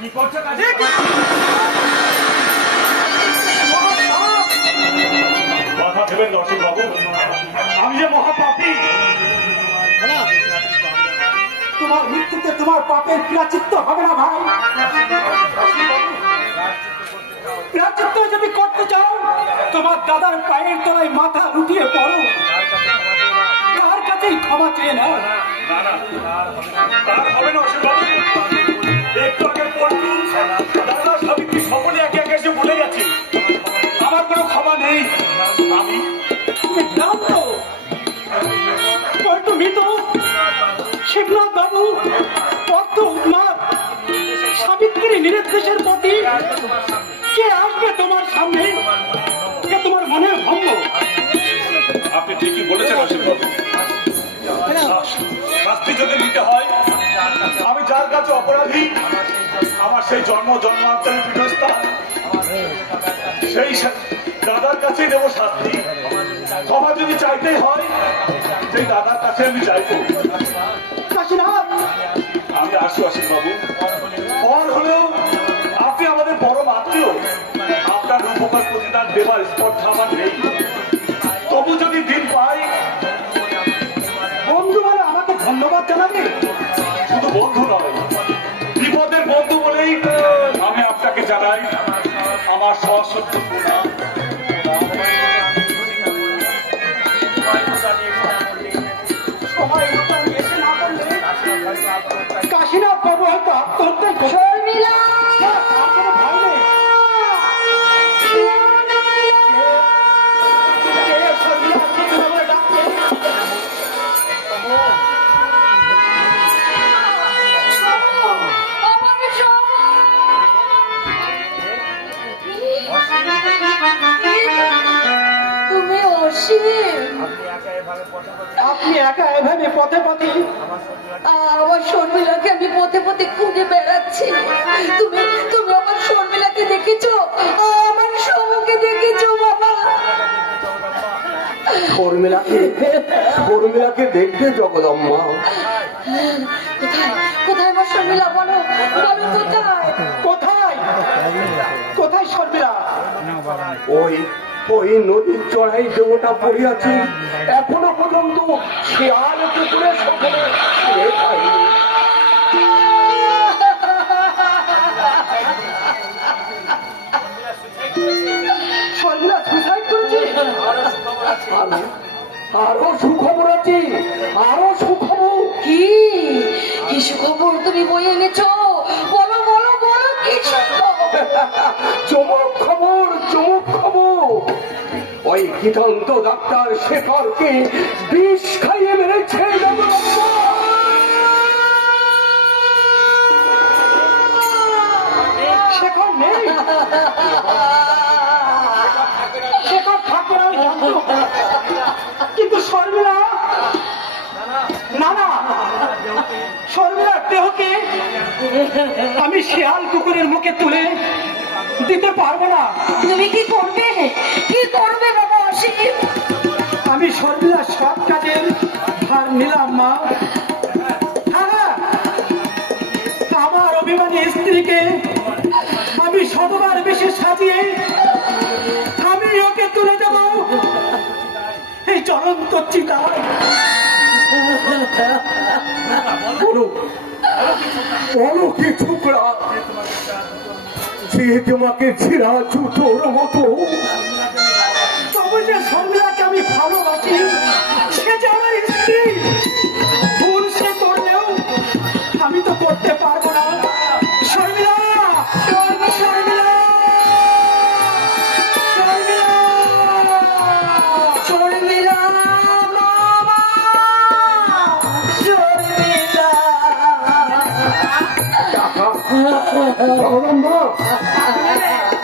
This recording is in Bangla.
কি করছো কাজে? কথা দেবেন রসিক বাবু, আমি যে মহাপাপী। তোমার মৃত্যুতে তোমার পাপের প্রাচিত্য হবে না ভাই। প্রাচিত্য যদি করতে চাও তোমার দাদার পায়ের তলায় মাথা লুটিয়ে পড়ো, তার কাছেই ক্ষমা চেয়ে নাও। তার হবে না রসিক বাবু। একটু আগে পড়লু দাদা সাবিত্রী সকলে একে একে এসে বলে গেছে আমার কোনো ক্ষমা নেই। আমি তুমি ভ্রান্ত। তুমি তো শিবনাথ বাবু কত উন্মাদ। সাবিত্রী নিরুদ্দেশের প্রতি কে আসবে তোমার সামনে? কে তোমার মনের ভঙ্গ? আপনি ঠিকই বলেছেন রসিক বাবু। শাস্তি যদি নিতে হয়, আমি যার কাছে অপরাধী, আমার সেই জন্ম জন্মান্তরের পীঠস্থান, সেই দাদার কাছেই দেবো শাস্তি। ক্ষমা যদি চাইতেই হয়, সেই দাদার কাছে আমি চাইবো। আমি আসি অসীম বাবু। পর হলেও আপনি আমাদের বড় আত্মীয়, আপনার উপকার প্রতিদান দেবার স্পর্ধা আমার নেই। তবু যদি দিন পাই, বন্ধু বলে আমাকে ধন্যবাদ জানাবে। শুধু বন্ধু নয়, বিপদের বন্ধু বলেই আমি আপনাকে জানাই আমার সশ্রদ্ধ প্রণাম। কাশীনাথ বাবু হয়তো আত্মহত্যা শর্মিলা, তুমি অসীম। আপনি একা এভাবে পথে পথে আমার শর্মিলাকে আমি পথে পথে খুঁজে বেড়াচ্ছি। তুমি তুমি আমার শর্মিলাকে দেখেছো? আমার সমকে দেখেছো বাবা? শর্মিলাকে দেখতে জগদম্মা। কোথায় কোথায় আমার শর্মিলা? বলো বলো কোথায়? কোথায় কোথায় শর্মিলা? ওই নদীর চড়াই দেবতা পড়িয়াছে, এখনো পর্যন্ত শিয়াল পুকুরে সকলে শুয়ে খায়নি। শর্মিলা সুসাইড করেছে? আরো সুখবর আছে, আরো সুখবর। কি কি সুখবর তুমি বয়ে এনেছো? বলো বলো বলো কি সুখবর? চমক খবর, চমক খবর। ওই কীটন্ত ডাক্তার শেখরকে বিষ খাইয়ে মেরেছে। শেখর নেই, শেখর থাকবে না আমি জানতো, কিন্তু শর্মিলা না না, শর্মিলার দেহকে আমি শিয়াল কুকুরের মুখে তুলে দিতে পারবো না। তুমি কি করবে? কি করবে বাবা অসীম? আমি শর্মিলার সব কাজের ভার নিলাম মা। হ্যাঁ, আমার অভিমানী স্ত্রীকে আমি শতবার বেশি সাজিয়ে আমি ওকে তুলে দেব এই জ্বলন্ত চিতায়। বলো কি ছোকরা, যে তোমাকে ছিঁড়া জুতোর মতো। তবে যে শর্মিলাকে আমি ভালোবাসি, সে যে আমার স্ত্রী, ভুল সে করলেও আমি তো করতে পারবো না। শর্মিলা, শর্মিলা, শর্মিলা, শর্মিলা মামা, শর্মিলা। জগদম্বা,